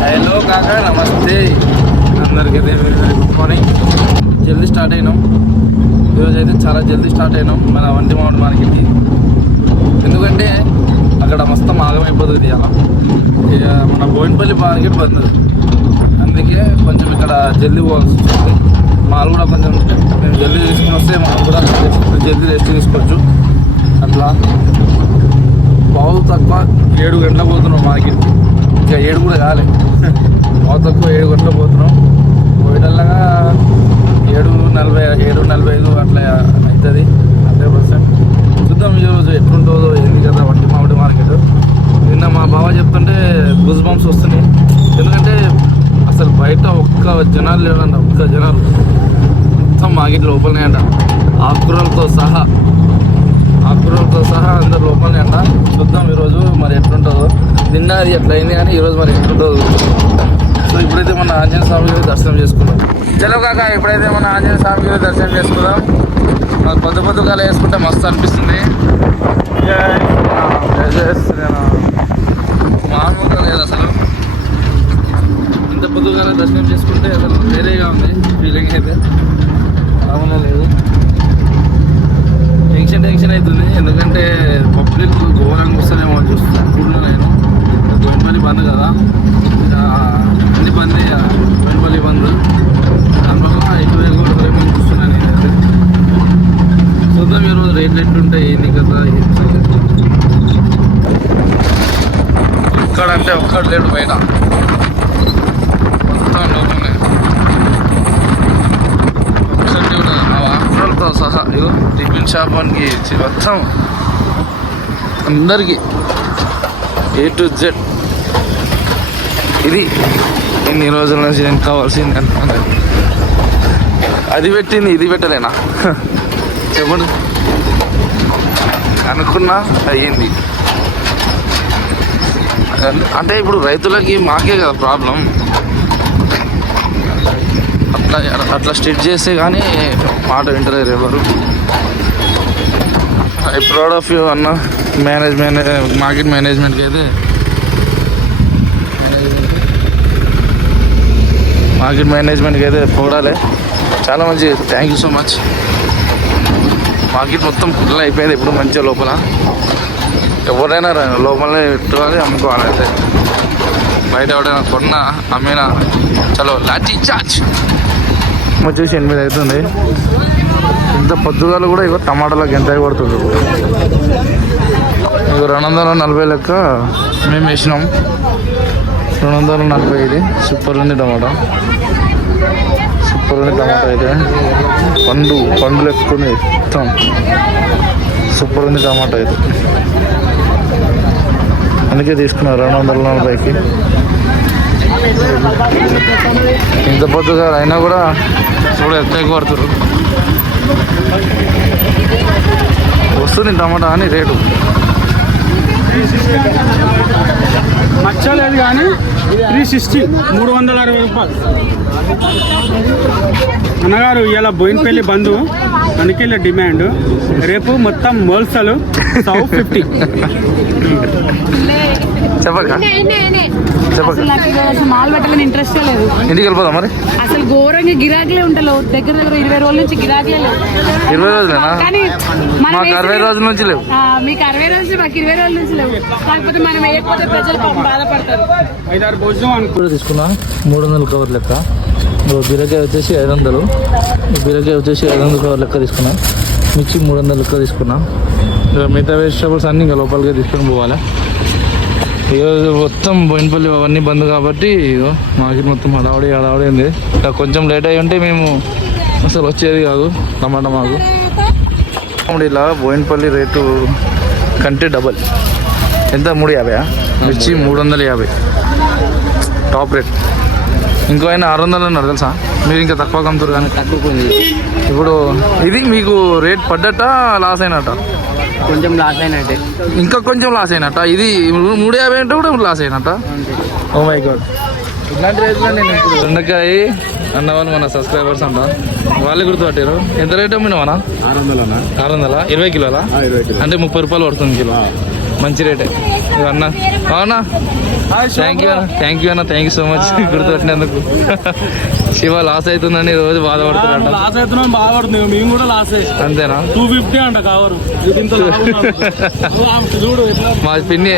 Hello కాక నమస్తే అందరికీ వెరీ వెరీ గుడ్ మార్నింగ్ జల్దీ స్టార్ట్ అయినాం. ఈరోజు అయితే చాలా జల్దీ స్టార్ట్ అయినాం. మన వంటి మామిడి మార్కెట్కి. ఎందుకంటే అక్కడ మొత్తం ఆగమైపోతుంది అలా ఇక మన బోయినపల్లి మార్కెట్ బంద్. అందుకే కొంచెం ఇక్కడ జల్దీ పోవాల్సి వస్తుంది. మాలు కూడా కొంచెం మేము జల్దీ తీసుకుని వస్తే మనం కూడా జల్దీ రెస్ట్ తీసుకోవచ్చు. అట్లా. బాగు తక్కువ. ఏడు గంటల పోతున్నాం మార్కెట్కి. ఇంకా ఏడు కూడా కాలే. మొత్తం తక్కువ ఏడు గంటలకు పోతున్నాం. పోయేటల్లగా ఏడు నలభై ఏడు నలభై ఐదు అట్లా అవుతుంది హండ్రెడ్ పర్సెంట్. చూద్దాం ఈరోజు ఎట్లుంటుందో ఏంది కదా వట్టి మామిడి మార్కెట్. నిన్న మా బావ చెప్తుంటే గుజ్ బంప్స్ వస్తున్నాయి. ఎందుకంటే అసలు బయట ఒక్క జనాలు లేడంట ఒక్క జనాలు. మొత్తం మార్కెట్ లోపలనే అంట. ఆకుకూరలతో సహా ఆకుకూరలతో సహా అందరు లోపలనే అంట. చూద్దాం ఈరోజు మరి ఎట్లుంటుందో. నిన్న అది ఎట్లా అయింది కానీ ఈరోజు మరి ఎట్లుంటుందో సో ఇప్పుడైతే మన ఆంజనేయ స్వామి గారి దర్శనం చేసుకుందాం చలో కాక ఇప్పుడైతే మన ఆంజనేయ స్వామి గారి దర్శనం చేసుకుందాం. మాకు పొద్దు పొద్దుగాల వేసుకుంటే మస్తు అనిపిస్తుంది. మామూలుగా లేదు అసలు. ఇంత పొద్దుగాల దర్శనం చేసుకుంటే అసలు వేరేగా ఉంది ఫీలింగ్ అయితే. మామూలుగా లేదు. టెన్షన్ టెన్షన్ అవుతుంది. ఎందుకంటే పబ్లిక్ ఘోరంగా వస్తారేమో అని చూస్తున్నాను. అనుకుంటున్నా నేను గోయినపల్లి బంద్ కదా. అన్ని బంద్ గోయినపల్లి బంద్. దానివల్ల ఎక్కువ ఎక్కువ చూస్తున్నాను నేనైతే. చూద్దాం ఈరోజు రేట్లు ఎట్లుంటాయి ఏంది కదా ఒక్కడంటే ఒక్కడు లేడు పైన సహా టిఫిన్ షాప్ వానికి మొత్తం అందరికీ ఏ టు జెడ్ ఇది ఇన్ని రోజుల నుంచి నేను కావాల్సింది అనుకున్నాను అది పెట్టింది ఇది పెట్టలేనా? చెప్పండి. అనుకున్నా అయ్యింది. అంటే ఇప్పుడు రైతులకి మాకే కదా ప్రాబ్లం. అట్లా అట్లా స్టిచ్ చేస్తే కానీ మాట వింటలేరు ఎవరు. ఐ ప్రౌడ్ ఆఫ్ యూ అన్నా. మేనేజ్మెంట్ మార్కెట్ మేనేజ్మెంట్కి అయితే మార్కెట్ మేనేజ్మెంట్కి అయితే పొగడాలి చాలా మంచి thank you so much market మొత్తం ఫుల్ అయిపోయింది ఇప్పుడు మంచిగా లోపల. ఎవరైనా లోపలనే పెట్టుకోవాలి అమ్ముకోవాలి అయితే బయట ఎవరైనా కొన్నా అమ్మినా చలో లాఠీ చార్జ్. వచ్చేసి ఎనిమిది అవుతుంది. ఇంత పొద్దుగాలు కూడా ఇగో టమాటాలకు ఎంత కొడుతుంది ఇక రెండు వందల నలభై లెక్క మేము వేసినాం. రెండు వందల నలభై ఇది. సూపర్ ఉంది టమాటా. సూపర్ ఉంది టమాటా అయితే. పండు పండు లెక్క ఇస్తాం సూపర్ ఉంది టమాటా అయితే. అందుకే తీసుకున్నారు రెండు వందల నలభైకి. ఇంత పొద్దుగా అయినా కూడా చూడ ఎంత ఎక్కువ పడుతురు వస్తుంది టమాటా అని రేటు. నచ్చలేదు కానీ త్రీ సిక్స్టీ మూడు వందల అరవై రూపాయలు. అన్నగారు ఇలా బోయినపల్లి బంధు అందుకే డిమాండ్. రేపు మొత్తం మోల్సలు సౌ ఫిఫ్టీ మాల్ పెట్టాలని ఇంట్రెస్ట్ లేదు. ఇంటికి వెళ్ళిపోదాం మరి? అసలు ఘోరంగా గిరాకీలే ఉంటాయి దగ్గర దగ్గర ఇరవై రోజుల నుంచి గిరాకీలే లేవు. ఇరవై రోజులేనా? కానీ మనం మాకు అరవై రోజుల నుంచి లేవు. మీకు అరవై రోజులు మాకు ఇరవై రోజుల నుంచి లేవు. కాకపోతే మనం వేయకపోతే ప్రజలు పాపం బాధపడతారు. ఐదారు భోజనం తీసుకున్నా. మూడు వందల కవర్ లెక్క. బీరకాయ వచ్చేసి ఐదు వందలు. బీరకాయ వచ్చేసి ఐదు వందల కవర్ లెక్క తీసుకున్నా. మిర్చి మూడు వందల లెక్క తీసుకున్నా. మిగతా వెజిటబుల్స్ అన్నీ ఇంకా లోపలికి తీసుకొని పోవాలి. ఈరోజు మొత్తం బోయినపల్లి అవన్నీ బంద్ కాబట్టి మార్కెట్ మొత్తం హడావుడి హడావుడి ఉంది ఇంకా కొంచెం లేట్ అయ్యి ఉంటే మేము అసలు వచ్చేది కాదు టమాటా మాకు. ఇలా బోయినపల్లి రేటు కంటే డబల్ ఎంత? మూడు యాభై మిర్చి మూడు వందల యాభై. టాప్ రేట్ ఇంకో ఆయన ఆరు వందలు అన్నారు తెలుసా? మీరు ఇంకా తక్కువ కమ్ముతారు కానీ. తక్కువకుంది ఇప్పుడు ఇది మీకు రేట్ పడ్డట లాస్ అయినట్ట? కొంచెం లాస్ అయినట్టే. ఇంకా కొంచెం లాస్ అయినట్ట? ఇది మూడు యాభై అంటే కూడా లాస్ అయినట్ట? ఓ మై గాడ్ ఇట్లాంటి రేట్లో నేను దొండకాయ అన్న వాళ్ళు మన సబ్స్క్రైబర్స్ అంట. వాళ్ళే గుర్తుపట్టారు. ఎంత రేట్ అమ్మినావనా ఆరు వందలనా ఆరు వందల? ఇరవై కిలోలా? అంటే ముప్పై రూపాయలు పడుతుంది కిలో. మంచి రేటే. అన్న. అవునా? థ్యాంక్ యూ అన్న. థ్యాంక్ యూ అన్న. థ్యాంక్ యూ సో మచ్ గుర్తుపెట్టినందుకు. శివ లాస్ అవుతుందని రోజు బాధపడుతున్నాడు లాస్ అవుతున్నాం బాగుపడుతుంది మేము కూడా లాస్ అంతేనా? టూ ఫిఫ్టీ అంట కవర్ చూడు మా పిన్ని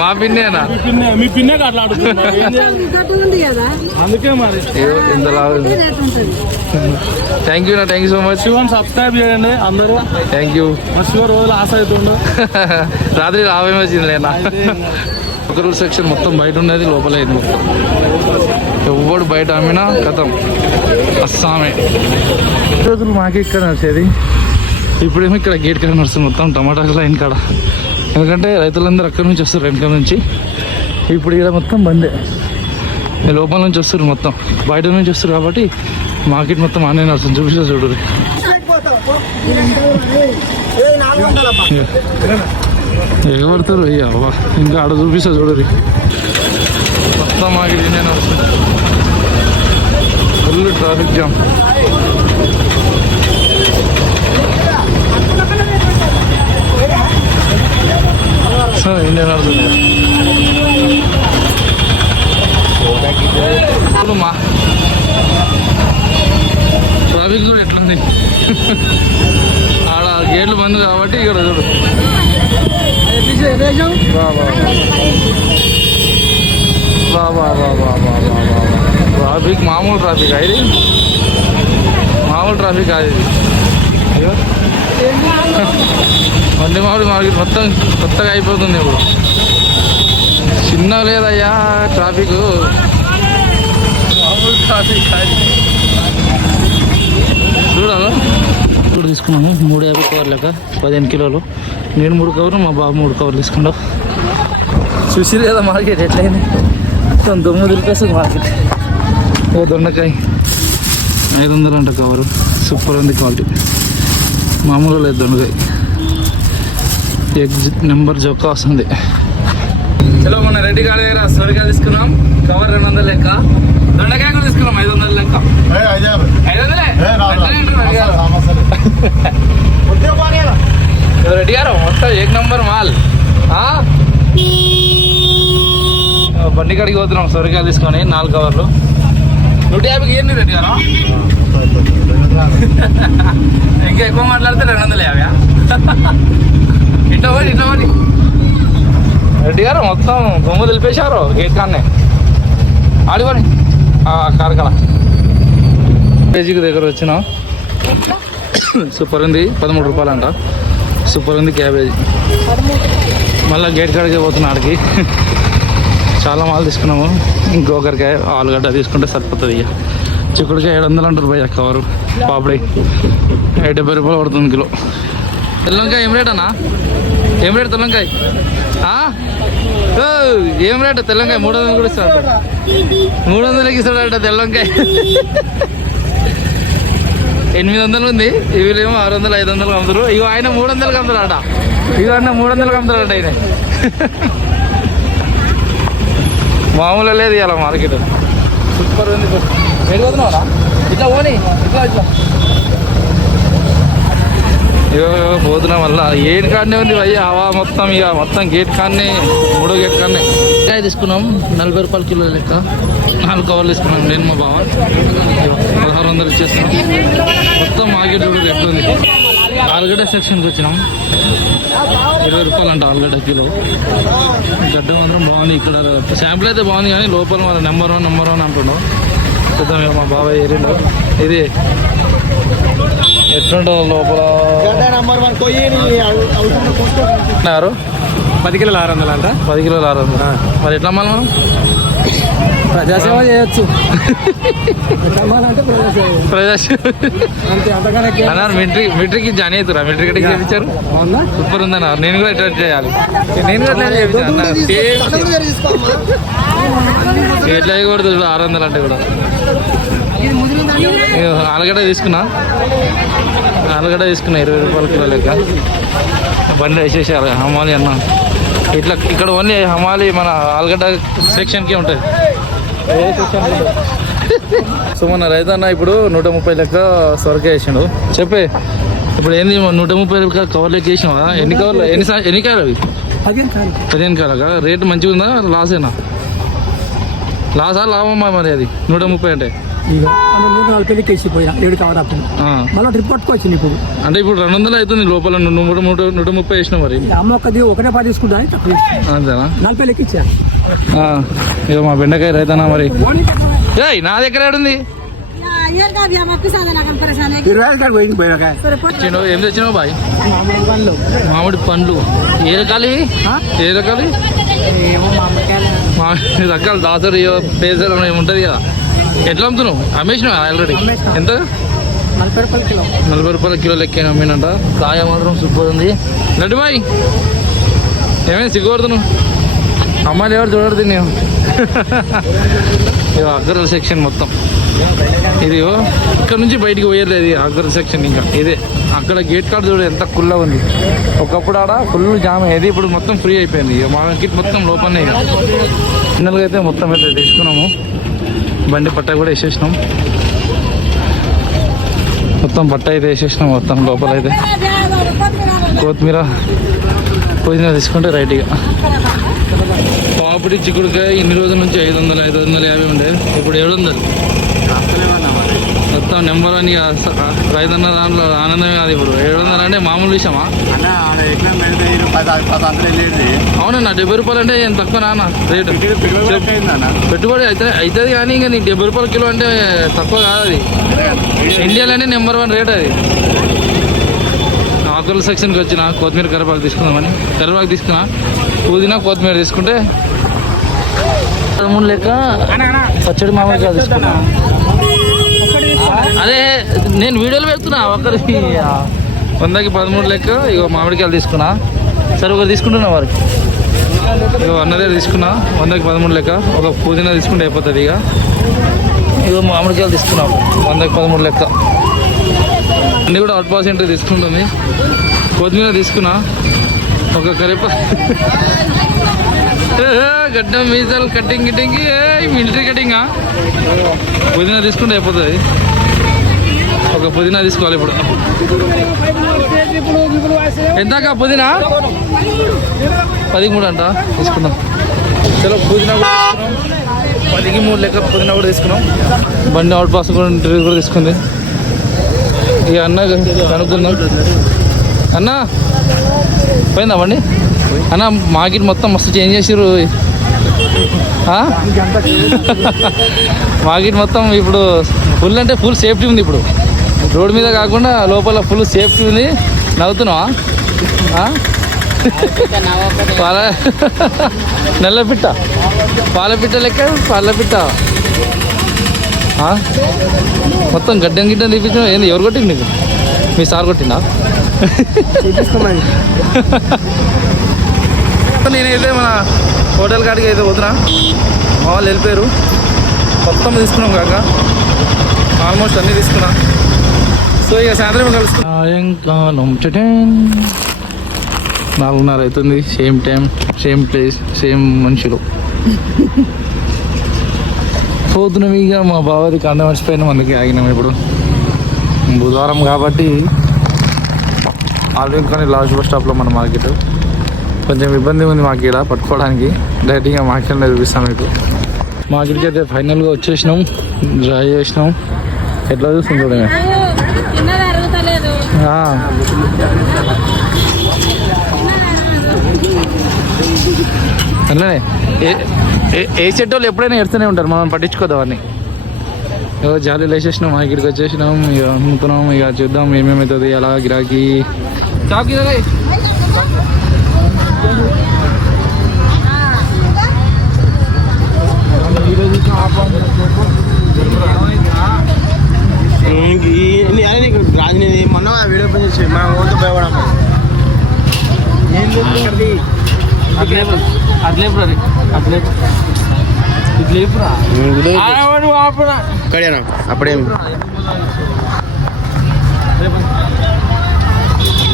మా పిన్నేనా? పిన్నే మీ పిన్నే అట్లా అందుకే మరి. ఇంత ఉంటుంది థ్యాంక్ యూ నా thank you so much Shivan subscribe చేయండి అందరూ. థ్యాంక్ యూ మా శివ రోజు లాస్ అవుతుండు. రాత్రి లాభం వచ్చింది లేనా ఒకరు సెక్షన్ మొత్తం బయట ఉన్నది లోపల అయింది మొత్తం. ఎవ్వడు బయట అమ్మినా కథం. అస్సామే. రోజులు మాకే ఇక్కడ నడిచేది. ఇప్పుడేమో ఇక్కడ గేట్ కాడ నడుస్తుంది మొత్తం టమాటా లైన్ కాడ. ఎందుకంటే రైతులందరూ అక్కడి నుంచి వస్తారు వెనక నుంచి. ఇప్పుడు ఇక్కడ మొత్తం బందే. లోపల నుంచి వస్తారు మొత్తం. బయట నుంచి వస్తారు కాబట్టి మార్కెట్ మొత్తం ఆనే నడుస్తుంది. చూపిస్తా చూడు. ఎగబడతారు అయ్యా అవ్వ ఇంకా ఆడ చూపిస్తా చూడరి. మొత్తం ఇన్నే నడుస్తుంది ఫుల్ ట్రాఫిక్ జామ్. సో ఇన్నే నడుస్తుంది ఇప్పుడు మా ట్రాఫిక్ కూడా ఎట్లుంది? ఆడ గేట్లు బంద్ కాబట్టి ఇక్కడ చూడు. వేసాం ట్రాఫిక్ మామూలు ట్రాఫిక్ అది మామూలు ట్రాఫిక్ అది వండి మామిడి మార్కెట్ మొత్తం కొత్తగా అయిపోతుంది ఇప్పుడు. చిన్న లేదయ్యా ట్రాఫిక్ మామూలు ట్రాఫిక్ చూడాలి ఇప్పుడు తీసుకున్నాము మూడు యాభై కూరలక పదిహేను కిలోలు. నేను మూడు కవర్లు మా బాబు మూడు కవర్లు తీసుకున్నాం చూసి లేదా మార్కెట్ ఎట్లయింది? మొత్తం తొమ్మిది రూపాయలు మార్కెట్. ఓ దొండకాయ. ఐదు వందలు అంట కవరు. సూపర్ ఉంది క్వాలిటీ. మామూలుగా లేదు దొండకాయ. ఎగ్జిట్ నెంబర్ జొక్కా వస్తుంది. చలో మన రెడ్డి గారి దగ్గర సొరకాయ తీసుకున్నాం. కవర్ రెండు వందల లెక్క. దొండకాయ కూడా తీసుకున్నాం ఐదు వందల. లెక్క ఐదు వందలే రెడ్డి గారు. మొత్తం ఏక్ నంబర్ మాల్. బండి కాడికి పోతున్నాం సొరకాయలు తీసుకొని నాలుగు కవర్లు. నూట యాభైకి ఏంటి రెడ్డి గారు. ఇంకా ఎక్కువ మాట్లాడితే రెండు వందల యాభై. ఇట్లా పోయి ఇట్లా పోయి రెడ్డి గారు మొత్తం బొమ్మ తెలిపేశారు గేట్ కాన్నే ఆడిపోని కారకడ పేజీకి దగ్గర వచ్చినాం. సూపర్ ఉంది పదమూడు రూపాయలు అంట సూపర్ ఉంది క్యాబేజీ. మళ్ళీ గేట్ కాడికి పోతున్నా ఆడికి. చాలా మాలు తీసుకున్నాము. గోకరికాయ ఆలుగడ్డ తీసుకుంటే సరిపోతుంది ఇక. చిక్కుడుకాయ ఏడు వందలు అంటారు భయ్య కవరు. పాపడి డెబ్బై రూపాయలు పడుతుంది కిలో. తెల్లంకాయ ఏం రేట్ అన్నా? ఏం రేట్ తెల్లంకాయ ఓ, ఏం రేట్ తెల్లంకాయ మూడు వందలు కూడా ఇస్తాడు మూడు వందలకి ఇస్తాడట తెల్లంకాయ ఎనిమిది వందలు ఉంది వీళ్ళేమో ఆరు వందలు ఐదు వందలు అమ్ముతారు ఇగో ఆయన మూడు వందలకి అమ్ముతారట ఇగో ఆయన మూడు వందలకి అమ్ముతారట ఆయన. మామూలు లేదు ఇలా మార్కెట్ సూపర్ ఉంది ఇట్లా పోనీ ఇట్లా ఇట్లా. ఇగో పోతున్నాం వల్ల ఏడు కాడనే ఉంది అయ్యి హవా మొత్తం ఇక మొత్తం గేట్ కాడనే మూడో గేట్ కాడనే. కాయ తీసుకున్నాం. నలభై రూపాయలు కిలో లెక్క. నాలుగు కవర్లు తీసుకున్నాం. నేను మా బావ పదహారు వందలు ఇచ్చేస్తున్నాం. మొత్తం మార్కెట్ చూడు ఎట్లుంది ఆలుగడ్డ సెక్షన్కి వచ్చినాం. ఇరవై రూపాయలు అంట ఆలుగడ్డ కిలో. గడ్డ మాత్రం బాగుంది. ఇక్కడ శాంపుల్ అయితే బాగుంది కానీ లోపల మన నెంబర్ వన్ నెంబర్ వన్ అంటున్నాం. చూద్దాం ఇక మా బాబాయ్ ఏరిండు. ఇది ఎట్లుంటుందో లోపల? పది కిలోలు ఆరు వందలు అంట. పది కిలోలు ఆరు వందలు. మరి ఎట్లా అమ్మాలి మనం? ప్రజాసేవ చేయొచ్చు. ప్రజాసేవ అన్నారు మిలిటరీ మిలిటరీకి జాయిన్ అవుతురా? మిలిటరీ కటింగ్ చేయించారు? సూపర్ ఉందన్నారు నేను కూడా ఎట్లా చేయాలి? నేను కూడా ఎట్లా చేయకూడదు ఆరు వందలు అంటే కూడా. ఆలుగడ్డ తీసుకున్నా. ఆలుగడ్డ తీసుకున్నా ఇరవై రూపాయల కిలో లెక్క. బండి వేసేసారు హమాలి అన్న. ఇట్లా ఇక్కడ ఓన్లీ హమాలి మన ఆలుగడ్డ సెక్షన్కి ఉంటుంది. ఏ సెక్షన్ సో మన రైతన్న ఇప్పుడు నూట ముప్పై లెక్క సొరకాయ వేసిండు. చెప్పే. ఇప్పుడు ఏంది నూట ముప్పై లెక్క కవర్లు వేసినావా? ఎన్ని కవర్లు? ఎన్ని ఎన్ని కాయలు అవి? పదిహేను కాలక రేటు మంచిగా ఉందా లాసేనా? లాసా లాభమా మరి అది? నూట ముప్పై అంటే? మూడు నాలుగు పెళ్ళికి ఏడు. మళ్ళీ ట్రిప్ ఇప్పుడు. అంటే ఇప్పుడు రెండు వందలు అవుతుంది లోపల నూట నూట నూట ముప్పై వేసిన మరి. ఒకటే పది తీసుకుంటా అని తక్కువ ఇచ్చింది. అంతేనా? ఇచ్చారు. ఇక మా బెండకాయ రైతనా మరి. ఏయ్ నా దగ్గర ఏడుంది? ఏం తెచ్చినావు బాయ్? మామిడి పండ్లు. ఏ రకాలు? ఏ రకాలు రకాలు దాసరి పేసర్ అని ఉంటుంది కదా ఎట్లా అమ్ముతున్నావు? అమ్మేసినావు ఆల్రెడీ ఎంత? నలభై రూపాయల కిలో. నలభై రూపాయల కిలో లెక్క అమ్మినంట. కాయ మాత్రం సూపర్ ఉంది. లడ్డు బాయ్. ఏమేమి సిగ్గుపడుతున్నావు? అమ్మాయిలు ఎవరు చూడరు దీన్ని. ఇక అగ్గరల సెక్షన్ మొత్తం. ఇది ఇక్కడ నుంచి బయటికి పోయలేదు అగ్గర సెక్షన్ ఇంకా. ఇదే అక్కడ గేట్ కార్డ్ చూడు ఎంత కుల్లా ఉంది. ఒకప్పుడు ఆడ ఫుల్ జామ్ అయ్యేది ఇప్పుడు మొత్తం ఫ్రీ అయిపోయింది. మా కిట్ మొత్తం లోపలనే ఇక పిల్లలకి అయితే మొత్తం అయితే తీసుకున్నాము. బండి పట్ట కూడా వేసేసినాం. మొత్తం పట్ట అయితే వేసేసినాం మొత్తం లోపల అయితే. కొత్తిమీర పుదీనా తీసుకుంటే రైట్ ఇక. పాపిడి చిక్కుడుకాయ ఇన్ని రోజుల నుంచి ఐదు వందలు ఐదు వందల యాభై ఉండేది ఇప్పుడు ఏడు వందలు. మొత్తం నెంబర్ వన్ ఇక రైతన్న దాంట్లో ఆనందమే కాదు ఇప్పుడు. ఏడు వందలు అంటే మామూలు విషయమా? అవునన్నా డెబ్బై రూపాయలు అంటే ఏం తక్కువ నాన్న? రేటు. పెట్టుబడి అయితే అవుతుంది కానీ ఇంకా నీకు డెబ్బై రూపాయల కిలో అంటే తక్కువ కాదు అది. ఇండియాలోనే నెంబర్ వన్ రేట్ అది. ఆకుల సెక్షన్కి వచ్చిన కొత్తిమీర కరివేపాకు తీసుకుందామని. కరివేపాకు తీసుకున్నా. పుదీనా కొత్తిమీర తీసుకుంటే. పదమూడు లెక్క పచ్చడి మామిడికాయ తీసుకున్నా. అదే నేను వీడియోలు పెడుతున్నా ఒకరికి వందకి పదమూడు లెక్క ఇగో మామిడికాయలు తీసుకున్నా. సరే ఒకరు తీసుకుంటున్నా వారికి. ఇగో అన్నదే తీసుకున్నా వందకి పదమూడు లెక్క. ఒక పుదీనా తీసుకుంటే అయిపోతుంది ఇక ఇగో మామిడికాయలు తీసుకున్నాం వందకి పదమూడు లెక్క. అన్నీ కూడా అవుట్ పాస్ ఎంట్రీ తీసుకుంటుంది కొత్తిమీర తీసుకున్నా ఒక కరివేపా గడ్డం మీసాలు కటింగ్ గిట్టింగ్ మిలిటరీ కటింగా? పుదీనా తీసుకుంటే అయిపోతుంది. ఒక పుదీనా తీసుకోవాలి ఇప్పుడు. ఎంతకా పుదీనా? పది మూడు అంట తీసుకుందాం. చలో పుదీనా కూడా తీసుకున్నాం. పదికి మూడు లెక్క పుదీనా కూడా తీసుకున్నాం. బండి అవుట్ పాస్ కూడా ఇంటర్వ్యూ కూడా తీసుకుంది. ఇక అన్న కనుక్కుందాం. అన్న పోయిందా బండి? అన్న మార్కెట్ మొత్తం మస్తు చేంజ్ చేసిర్రు? మార్కెట్ మొత్తం ఇప్పుడు ఫుల్ అంటే ఫుల్ సేఫ్టీ ఉంది ఇప్పుడు. రోడ్ మీద కాకుండా లోపల ఫుల్ సేఫ్టీ ఉంది. నవ్వుతున్నావా? పాల నల్లపిట్ట పాలపిట్ట లెక్క పాలపిట్ట మొత్తం గడ్డం గిడ్డం తీపించిన ఏంది ఎవరు కొట్టింది నీకు? మీ సార్ కొట్టిందా నేనైతే మన హోటల్ కాడికి అయితే పోతున్నా. మా వాళ్ళు వెళ్ళిపోయారు. మొత్తం తీసుకున్నాం కాక. ఆల్మోస్ట్ అన్నీ తీసుకున్నా. సో ఇక సాయంత్రం సాయంకాలం. నాలుగున్నర అవుతుంది. Same time same place same మనుషులు. పోతున్నాం ఇక మా బావది కండ మర్చిపోయినాం అందుకే ఆగినాం ఇప్పుడు. బుధవారం కాబట్టి ఆల్రెడీ కానీ లాస్ట్ బస్ స్టాప్లో మన మార్కెట్. కొంచెం ఇబ్బంది ఉంది మాకు ఇక్కడ పట్టుకోవడానికి. డైరెక్ట్గా మార్కెట్ చూపిస్తాం మీకు. మార్కెట్కి అయితే ఫైనల్గా వచ్చేసినాం. డ్రై చేసినాం. ఎట్లా చూస్తుంది ఆ. అట్లనే. ఏ- ఏ- ఏ చెట్టు వాళ్ళు ఎప్పుడైనా ఎడుతూనే ఉంటారు మనం పట్టించుకోదామని ఏదో జాలీలు వేసేసినాం మా ఇక్కడికి వచ్చేసినాం ఇక అమ్ముతున్నాం ఇక చూద్దాం ఏమేమవుతుంది ఎలా గిరాకీ. చాకి రాజుని మొన్న వీడియో పని చేసి మా ఊరితో భయపడం అట్లే అట్లే అట్లే అప్పుడేం?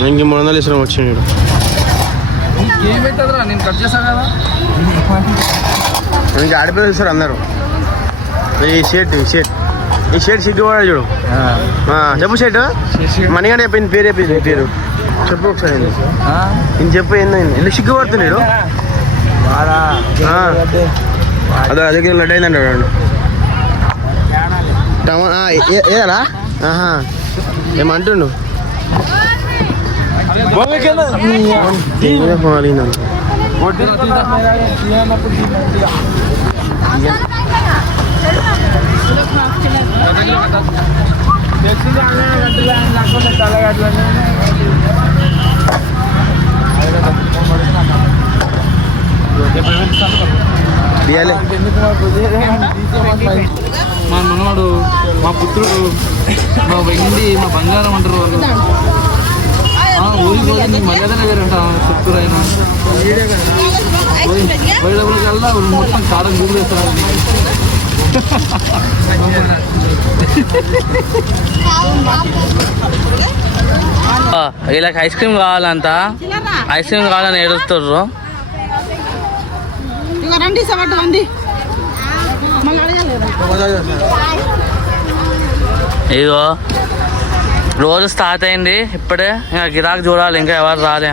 ఇంక మూడు వందలు ఇస్తున్నాం వచ్చింది ఏం పెట్టదురా? నేను కట్ చేశాను కదా. ఇంకా ఆడిపోయి ఇస్తారు అందరూ. ఈ షర్ట్ ఈ షర్ట్. ఈ షర్ట్ సిగ్గు కూడా చూడు. చెప్పు షర్ట్ మణిగానే చెప్పింది పేరు చెప్పింది పేరు. చెప్పు ఒకసారి? నేను చెప్పు ఏందో ఎందుకు సిగ్గుపడుతున్నాడు ఆ. అదో అదే కిలో లడ్డు అయిందంట వాడు. ఏదరా ఏమంటుండు ఫోన్ అడిగిందంట. తీయాలి మా మనవాడు మా పుత్రుడు మా వెండి మా బంగారం అంటారు వాళ్ళు. ఆ, ఊరికి పోయి నీ మర్యాదనే వేరంట చెప్తురు ఆయన. పోయి పోయేటప్పటికి వెళ్ళా మొత్తం కారం గురి చేస్తారు వీళ్ళకి ఐస్ క్రీమ్ కావాలంట. ఐస్ క్రీమ్ కావాలని ఏడుస్తుర్రు. ఇక రండి ఇదిగో రోజు స్టార్ట్ అయింది ఇప్పుడే. ఇంకా గిరాక్ చూడాలి ఇంకా ఎవరు రాలే.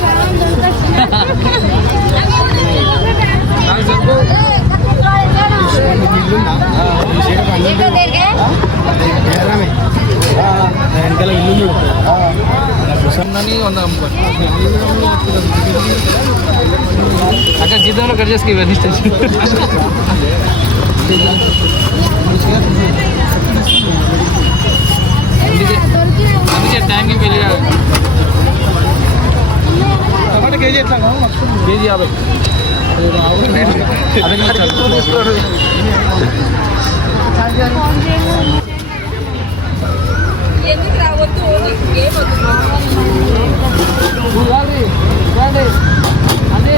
చేసుకు ఇవన్నీ స్టేషన్ అందుకే ట్యాంక్ పెళ్ళి కేజీ యాభై చాలు. ఉగాది, ఉగాది. అదే.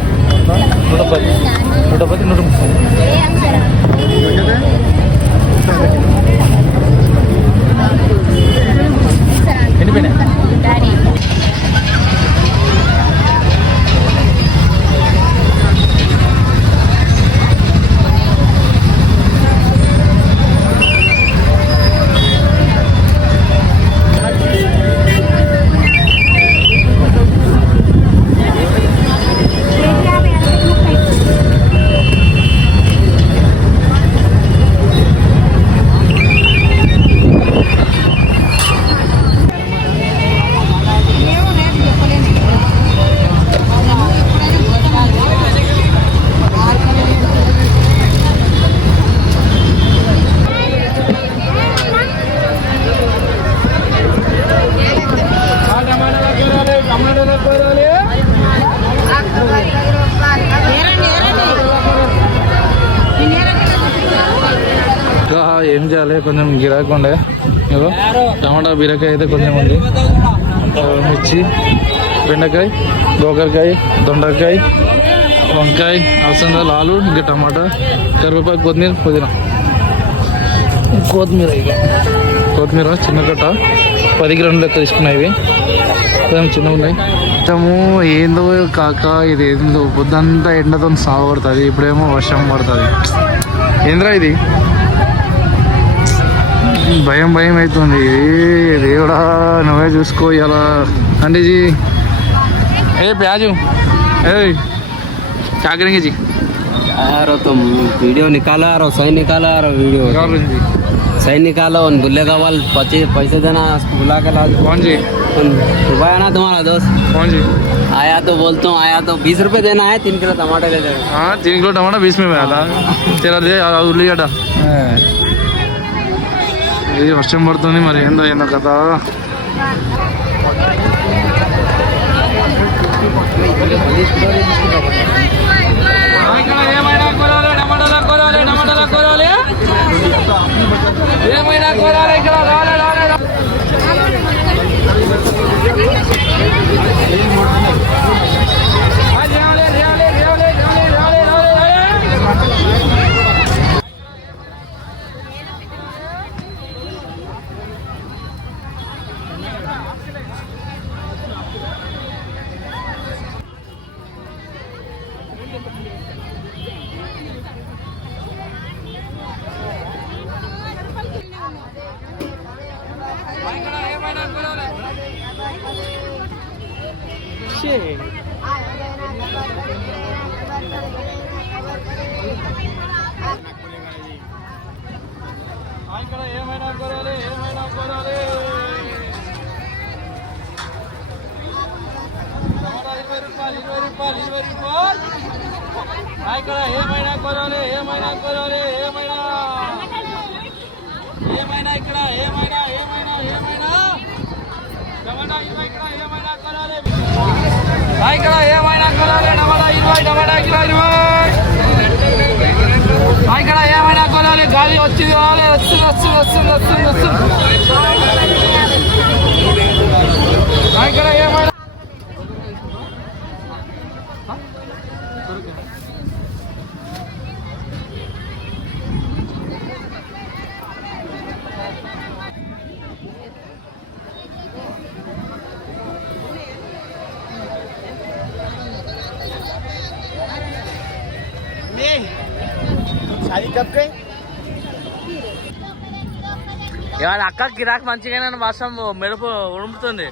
నూట పది నూట పది నూట ముప్పై ఎండిపోయినాయి కొంచెం గిరాకు ఉండే ఇగో టమాటా బీరకాయ అయితే కొంచెం ఉంది. మిర్చి బెండకాయ గోకరకాయ దొండకాయ వంకాయ అలసందలు ఆలు ఇంకా టమాటా కరివేపాకు కొత్తిమీర పుదీనా. కొత్తిమీర ఇక. కొత్తిమీర చిన్న కట్ట. పది గ్రాములు లెక్క తీసుకున్నాయి ఇవి. కొంచెం చిన్నగా ఉన్నాయి. మొత్తము ఏందో కాక ఇది ఏందో పొద్దంతా ఎండతో సాగబడుతుంది ఇప్పుడేమో వర్షం పడుతుంది. ఏంద్రా ఇది? భయం భయం అవుతుంది ఏ దేవుడా నువ్వే చూసుకో ఇలా అంటే జీ ఏ ప్యాజు ఏ क्या करेंगे जी यार तुम वीडियो निकालो यार सही निकालो यार वीडियो क्या करेंगे जी सही निकालो उन दुल्हे का वाल पच्चीस पैसे देना बुला के ला कौन जी रुपया है ना तुम्हारा दोस्त कौन जी आया तो बोलता हूँ आया तो बीस रुपए देना है तीन किलो टमाटर ले जाएगा हाँ तीन किलो टमाटर बीस में आया था तेरा दे ఉల్లిగడ్డ ఇది వర్షం పడుతుంది మరి ఏందో ఏందో కథ. ఏమైనా కోరాలి ఇక్కడ రాలే రాలే ఇక్కడ ఏమైనా కొరాలి ఏమైనా కొరాలి టమాటా ఇరవై రూపాయలు ఇరవై రూపాయలు ఇరవై రూపాయలు ఇక్కడ ఏమైనా కొరాలి. ఏమైనా కొరాలి ఏమైనా ఏమైనా ఇక్కడ ఏమైనా ఏమైనా ఏమైనా. టమాటా ఇరవై ఇక్కడ ఏమైనా ఇక్కడ ఏమైనా కొరాలి డబడా ఇరవై డబడా కిలో ఇరవై ఇక్కడ ఏమైనా కొలాలి గాలి వచ్చింది కావాలి వస్తుంది వస్తుంది వస్తుంది వస్తుంది వస్తుంది. ఇక్కడ ఏమైనా ఇవాళ అక్క గిరాక్ మంచిగానే వర్షం మెరుపు ఉడుముతుంది.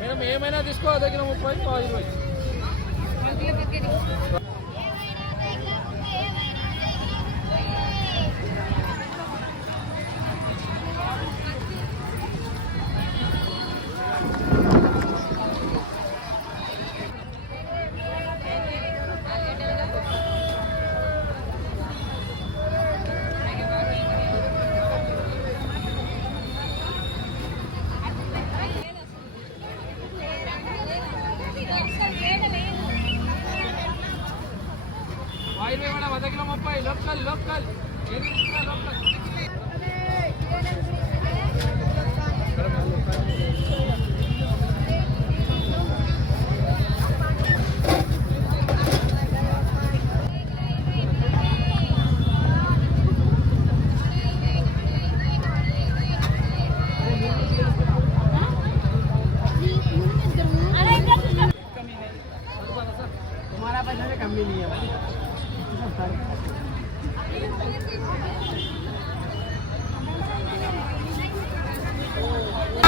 మేడం ఏమైనా తీసుకో దగ్గర ముప్పై ఇరవై అర్ధ కిలో ముప్పై లోకల్ లోకల్ లోకల్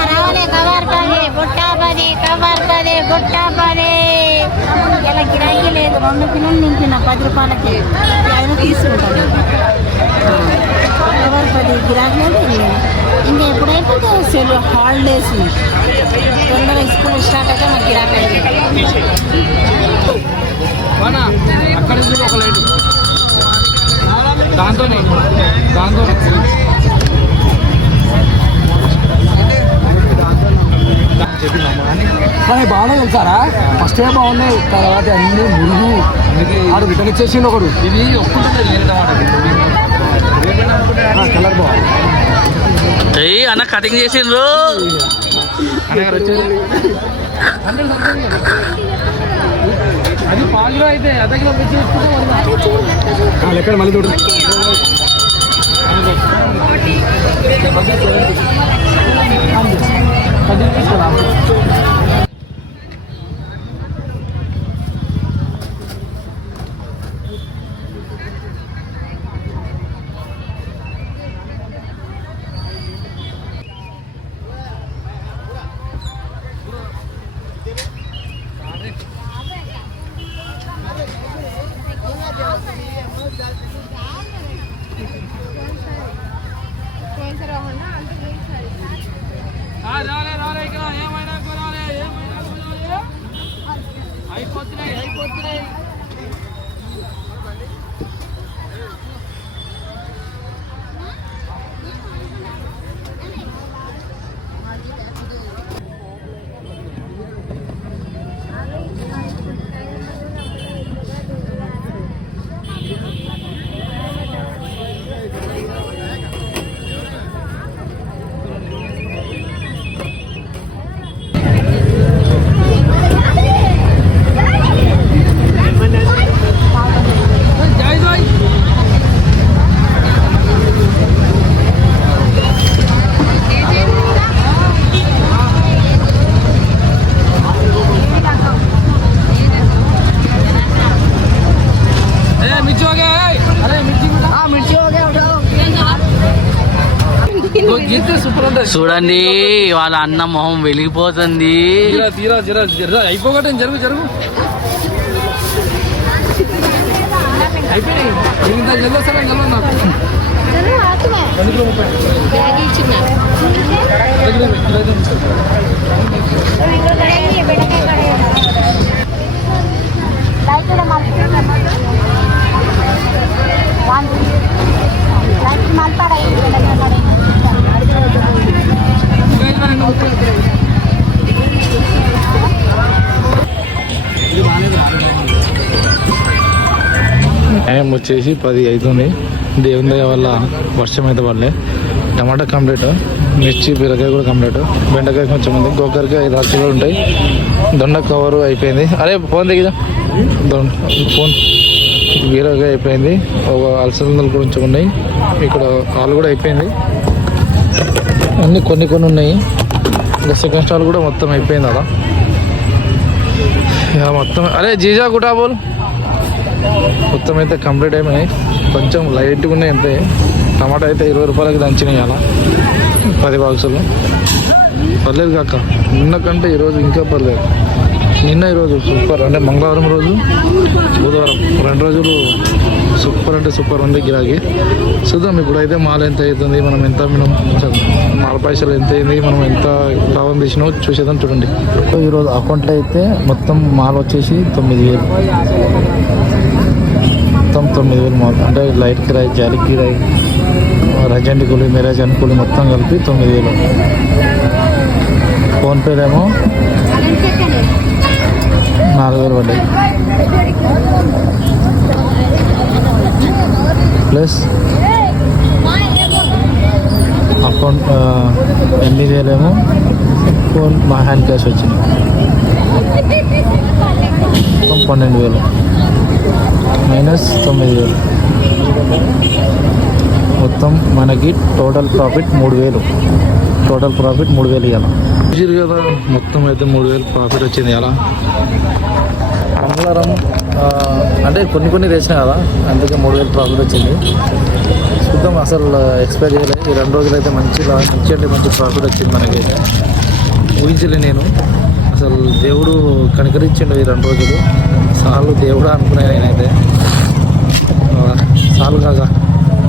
రావాలి కవర్ పది బుట్ట పది కవర్ గుట్ట బుట్ట ఇలా గిరాకీ లేదు రెండు కిలోలు నింపిన పది రూపాయలకి. ఐదు తీసుకుంటాను ఎవరు పది? గిరాకీ లేదు ఇంకా ఎప్పుడైపోతే సెలవు హాలిడేస్ తొందరగా స్కూల్ స్టార్ట్ అయితే మాకు గిరాకీ అవుతుంది అక్కడ దాంతోనే దాంతో కానీ బాగానే వెళ్తారా? ఫస్ట్ ఏ బాగున్నాయి తర్వాత అన్ని మురుగు. ఆడు రిటర్న్ ఇచ్చేసిండు ఒకడు. ఇది కలర్ బాగుంది. ఏయ్ అన్న కటింగ్ చేసిండ్రు. అది పాలు అయితే అర్ధ కిలో మిర్చి తీసుకుంటే ఎక్కడ మళ్ళీ చూడు రాలే రాలే ఇక్కడ ఏమైనా కొనాలి ఏమైనా కొనాలి అయిపోతున్నాయి అయిపోతున్నాయి జై జై ఏ మిర్చి ఓకే అరే మిర్చి మిర్చి ఓకే గీతే సూపర్ ఉంటుంది చూడండి వాళ్ళ అన్న మొహం వెలిగిపోతుంది. తీరా తీరా తీరా జర అయిపోగొట్టండి జరుగు జరుగు. అయిపోయినాయి. వచ్చేసి పది అవుతుంది దేవుని దయ వల్ల వర్షం అయితే పడలే. టమాటా కంప్లీట్ మిర్చి బీరకాయ కూడా కంప్లీట్ బెండకాయ కొంచెం ఉంది. గోకరకాయ ఐదు ఆరు ఉంటాయి. దొండ కవరు అయిపోయింది. అరే ఫోన్ దిగిదా దొండ ఫోన్ బీరకాయ అయిపోయింది. ఒక అలసందలు కొంచెం ఉన్నాయి. ఇక్కడ కాలు కూడా అయిపోయింది. అన్ని కొన్ని కొన్ని ఉన్నాయి. ఇంకా సెకండ్ స్టాల్ కూడా మొత్తం అయిపోయింది అలా. ఇక మొత్తం అరే జీజా గుటాబోల్ బోల్. మొత్తం అయితే కంప్లీట్ అయిపోయినాయి. కొంచెం లైట్గా ఉన్నాయి అంతే. టమాటా అయితే ఇరవై రూపాయలకి దంచినాయి అలా పది బాక్సులు. పర్లేదు కాక నిన్న కంటే ఈరోజు ఇంకా పర్లేదు. నిన్న ఈరోజు సూపర్ అంటే మంగళవారం రోజు బుధవారం. రెండు రోజులు సూపర్ అంటే సూపర్ ఉంది గిరాకీ. చూద్దాం ఇప్పుడైతే మాల ఎంత అవుతుంది మనం ఎంత మనం మాల పైసలు ఎంత అయింది మనం ఎంత లాభం తీసినామో చూసేద్దాం చూడండి. ఈరోజు అకౌంట్లో అయితే మొత్తం మాల వచ్చేసి తొమ్మిది వేలు. మొత్తం తొమ్మిది వేలు అంటే లైట్ కిరాయి జాలి కిరాయి రజెంట్ కూలి మెరేజ్ కూలి మొత్తం కలిపి తొమ్మిది వేలు. ఫోన్పేలేమో నాలుగు వేలు పడ్డాయి. ప్లస్ అకౌంట్ ఆ, ఎనిమిది వేలేమో ఫోన్ మా హ్యాండ్ క్యాష్ వచ్చింది మొత్తం పన్నెండు వేలు. మైనస్ తొమ్మిది వేలు. మొత్తం మనకి టోటల్ ప్రాఫిట్ మూడు వేలు. టోటల్ ప్రాఫిట్ మూడు వేలు ఇవ్వాలి చూసారు కదా మొత్తం అయితే మూడు వేలు ప్రాఫిట్ వచ్చింది అలా మంగళవారం అంటే కొన్ని కొన్ని తెచ్చినా కదా అందుకే మూడు వేలు ప్రాఫిట్ వచ్చింది. చూద్దాం అసలు ఎక్స్పెక్ట్ చేయలేదు. ఈ రెండు రోజులు అయితే మంచి మంచి అంటే మంచి ప్రాఫిట్ వచ్చింది మనకైతే. ఊహించలే నేను. అసలు దేవుడు కనికరించిండు ఈ రెండు రోజులు. సార్లు దేవుడు అనుకునే నేనైతే. సార్లు కాక.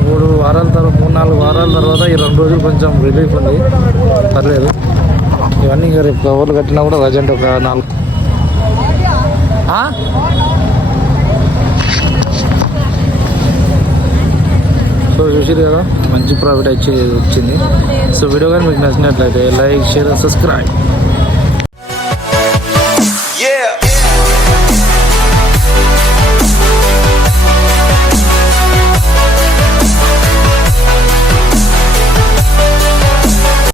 మూడు వారాల తర్వాత మూడు నాలుగు వారాల తర్వాత ఈ రెండు రోజులు కొంచెం రిలీఫ్ ఉంది. పర్లేదు. ఇవన్నీ ఇంకా రేపు కవర్లు కట్టినా కూడా రజెంట్ ఒక నాలుగు. సో చూసారు కదా మంచి ప్రాఫిట్ వచ్చి వచ్చింది. సో వీడియో కానీ మీకు నచ్చినట్లయితే లైక్ షేర్ సబ్స్క్రైబ్.